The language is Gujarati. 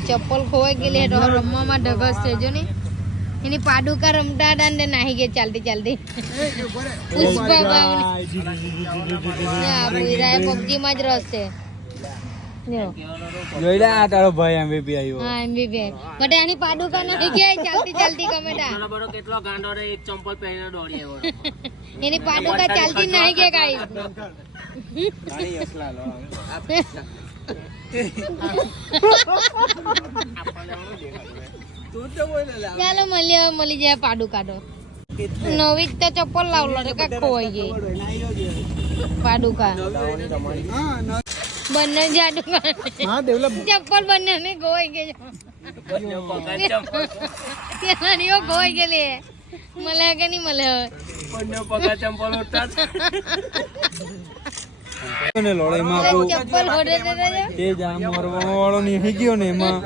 ચપ્પલ ખોવાઈ ગયેલી તો રમવામાં ઢગસ છે જો ને એની પાડુકા રમતા હતા ને નાહી ગઈ ચાલતી ચાલતી પુષ્પા ભાઈ પબજી માં જ રસ છે જોઈલા આ તારો ભાઈ એમવીપી આવ્યો હા એમવીપી બટ આની પાડુકા નાહી ગઈ ચાલતી ચાલતી કમેટા બડો કેટલો ગાંડો રે એક ચંપલ પહેરીને દોડી આવ્યો એની પાડુકા ચાલતી નાહી ગઈ ગાઈસ ગાડી અસલા લો ચાલો મળી જાય પાડુકા તો નવી તો ચપ્પલ લાવલો રે કાક ખોવાઈ ગઈ પાડુકા બંને જાડુ ચપ્પલ બંને ને ખોવાઈ ગઈ તેનારીઓ ખોવાઈ ગયેલી મળે કે નહીં મળે બંને પગા ચંપલ ઉઠતા ને લડાઈમાં ચપ્પલ ઓર્ડર તે જ આ મરવા વાળો ની ગયો ને એમાં